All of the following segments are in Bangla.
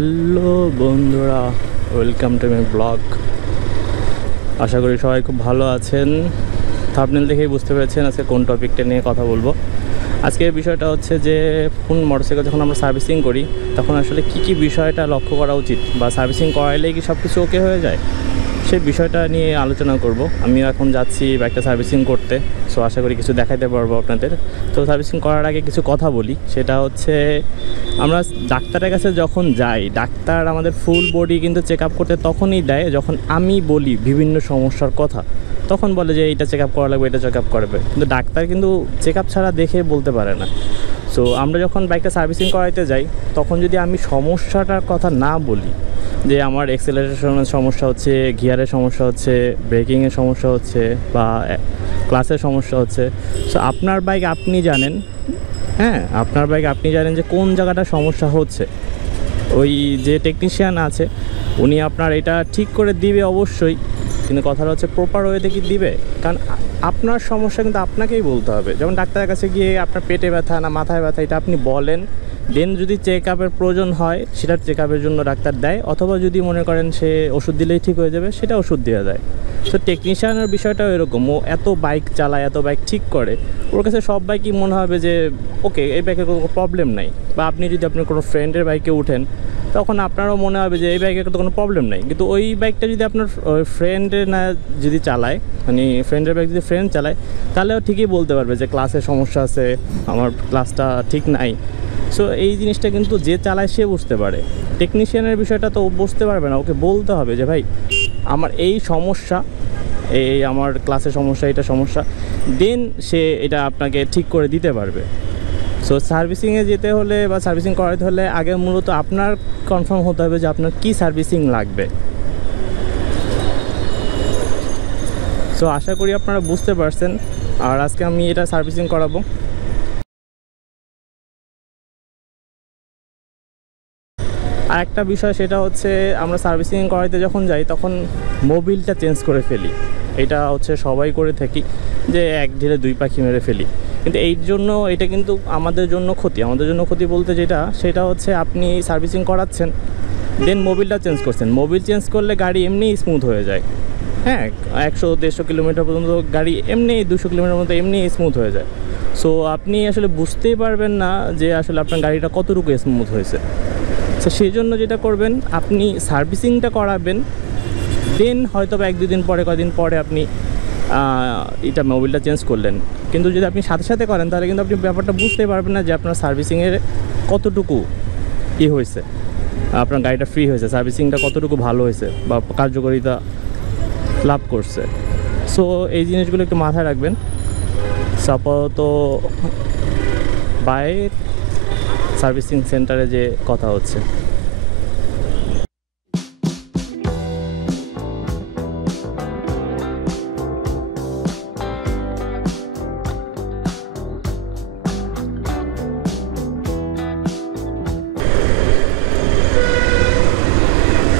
হ্যালো বন্ধুরা, ওয়েলকাম টু মাই ব্লগ। আশা করি সবাই খুব ভালো আছেন। থাম্বনেল দেখেই বুঝতে পেরেছেন আজকে কোন টপিকটা নিয়ে কথা বলবো। আজকের বিষয়টা হচ্ছে যে ফোন মোটরসাইকেল যখন আমরা সার্ভিসিং করি তখন আসলে কী বিষয়টা লক্ষ্য করা উচিত, বা সার্ভিসিং করাইলেই কি সব কিছু ওকে হয়ে যায়, সেই বিষয়টা নিয়ে আলোচনা করব। আমিও এখন যাচ্ছি বাইকটা সার্ভিসিং করতে, সো আশা করি কিছু দেখাইতে পারবো আপনাদের। তো সার্ভিসিং করার আগে কিছু কথা বলি, সেটা হচ্ছে আমরা ডাক্তারের কাছে যখন যাই, ডাক্তার আমাদের ফুল বডি কিন্তু চেক আপ করতে তখনই দেয় যখন আমি বলি বিভিন্ন সমস্যার কথা, তখন বলে যে এইটা চেক আপ করা লাগবে, এটা চেক আপ করবে। কিন্তু ডাক্তার কিন্তু চেক আপ ছাড়া দেখে বলতে পারে না। সো আমরা যখন বাইকটা সার্ভিসিং করাইতে যাই তখন যদি আমি সমস্যাটার কথা না বলি, যে আমার এক্সেলারেশনের সমস্যা হচ্ছে, গিয়ারের সমস্যা হচ্ছে, ব্রেকিংয়ের সমস্যা হচ্ছে, বা ক্লাসের সমস্যা হচ্ছে, সো আপনার বাইক আপনি জানেন, হ্যাঁ আপনার বাইক আপনি জানেন যে কোন জায়গাটা সমস্যা হচ্ছে। ওই যে টেকনিশিয়ান আছে উনি আপনার এটা ঠিক করে দিবে অবশ্যই, কিন্তু কথাটা হচ্ছে প্রপার ওয়েতে কি দিবে, কারণ আপনার সমস্যা কিন্তু আপনাকেই বলতে হবে। যেমন ডাক্তারের কাছে গিয়ে আপনার পেটে ব্যথা না মাথায় ব্যথা এটা আপনি বলেন, দেন যদি চেক আপের প্রয়োজন হয় সেটা চেক আপের জন্য ডাক্তার দেয়, অথবা যদি মনে করেন সে ওষুধ দিলেই ঠিক হয়ে যাবে সেটা ওষুধ দেওয়া যায়। তো টেকনিশিয়ানের বিষয়টাও এরকম, ও এত বাইক চালায়, এত বাইক ঠিক করে, ওর কাছে সব বাইকই মনে হবে যে ওকে এই বাইকের কোনো প্রবলেম নাই। বা আপনি যদি আপনার কোনো ফ্রেন্ডের বাইকে উঠেন তখন আপনারও মনে হবে যে এই বাইকের তো কোনো প্রবলেম নাই, কিন্তু ওই বাইকটা যদি আপনার ফ্রেন্ডের না যদি চালায়, মানে ফ্রেন্ডের বাইক যদি ফ্রেন্ড চালায়, তাহলেও ঠিকই বলতে পারবে যে ক্লাসের সমস্যা আছে, আমার ক্লাসটা ঠিক নাই। সো এই জিনিসটা কিন্তু যে চালায় সে বুঝতে পারে, টেকনিশিয়ানের বিষয়টা তো ও বুঝতে পারবে না। ওকে বলতে হবে যে ভাই আমার এই সমস্যা, এই আমার ক্লাসের সমস্যা, এটা সমস্যা, দেন সে এটা আপনাকে ঠিক করে দিতে পারবে। সো সার্ভিসিংয়ে যেতে হলে বা সার্ভিসিং করাতে হলে আগে মূলত আপনার কনফার্ম হতে হবে যে আপনার কী সার্ভিসিং লাগবে। সো আশা করি আপনারা বুঝতে পারছেন। আর আজকে আমি এটা সার্ভিসিং করাবো। আর একটা বিষয় সেটা হচ্ছে আমরা সার্ভিসিং করাইতে যখন যাই তখন মোবিলটা চেঞ্জ করে ফেলি। এটা হচ্ছে সবাই করে থাকি, যে এক ঢিলে দুই পাখি মেরে ফেলি। কিন্তু এই জন্য এটা কিন্তু আমাদের জন্য ক্ষতি। আমাদের জন্য ক্ষতি বলতে সেটা হচ্ছে আপনি সার্ভিসিং করাচ্ছেন, দেন মোবিলটা চেঞ্জ করছেন। মোবিল চেঞ্জ করলে গাড়ি এমনি স্মুথ হয়ে যায়, হ্যাঁ 100-150 কিলোমিটার পর্যন্ত গাড়ি এমনি, 200 কিলোমিটার মতো এমনি স্মুথ হয়ে যায়। সো আপনি আসলে বুঝতেই পারবেন না যে আসলে আপনার গাড়িটা কতটুকু স্মুথ হয়েছে। তো সেই জন্য যেটা করবেন, আপনি সার্ভিসিংটা করাবেন, দেন হয়তো বা 1-2 দিন পরে, কদিন পরে আপনি এটা মোবিলটা চেঞ্জ করলেন। কিন্তু যদি আপনি সাথে সাথে করেন তাহলে কিন্তু আপনি ব্যাপারটা বুঝতে পারবেন না যে আপনার সার্ভিসিংয়ের কতটুকু হয়েছে, আপনার গাড়িটা ফ্রি হয়েছে, সার্ভিসিংটা কতটুকু ভালো হয়েছে বা কার্যকারিতা লাভ করছে। সো এই জিনিসগুলো একটু মাথায় রাখবেন। আপাতত বাইক সার্ভিসিং সেন্টারে যে কথা হচ্ছে,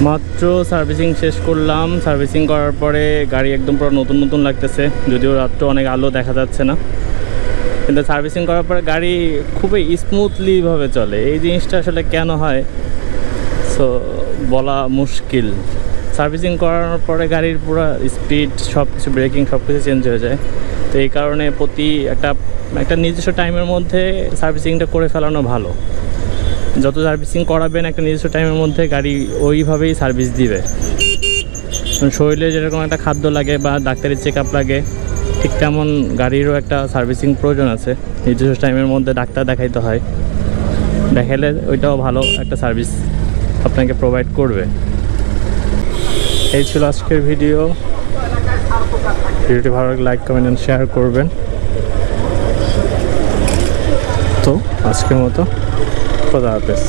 মাত্র সার্ভিসিং শেষ করলাম। সার্ভিসিং করার পরে গাড়ি একদম পুরো নতুন নতুন লাগতেছে, যদিও রাত্রে অনেক আলো দেখা যাচ্ছে না, কিন্তু সার্ভিসিং করার পরে গাড়ি খুবই স্মুথলিভাবে চলে। এই জিনিসটা আসলে কেন হয় সো বলা মুশকিল। সার্ভিসিং করানোর পরে গাড়ির পুরো স্পিড, সব কিছু, ব্রেকিং সব কিছু চেঞ্জ হয়ে যায়। তো এই কারণে প্রতি একটা নির্দিষ্ট টাইমের মধ্যে সার্ভিসিংটা করে ফেলানো ভালো। যত সার্ভিসিং করাবেন একটা নির্দিষ্ট টাইমের মধ্যে গাড়ি ওইভাবেই সার্ভিস দিবে। শরীরে যেরকম একটা খাদ্য লাগে বা ডাক্তারি চেক আপ লাগে, ঠিক তেমন গাড়িরও একটা সার্ভিসিং প্রয়োজন আছে। নির্দিষ্ট টাইমের মধ্যে ডাক্তার দেখাইতে হয়, দেখালে ওইটাও ভালো একটা সার্ভিস আপনাকে প্রোভাইড করবে। এই ছিল আজকের ভিডিওটি ভালো লাগলে লাইক, কমেন্ট এন্ড শেয়ার করবেন। তো আজকের মতো খোদা হাফেজ।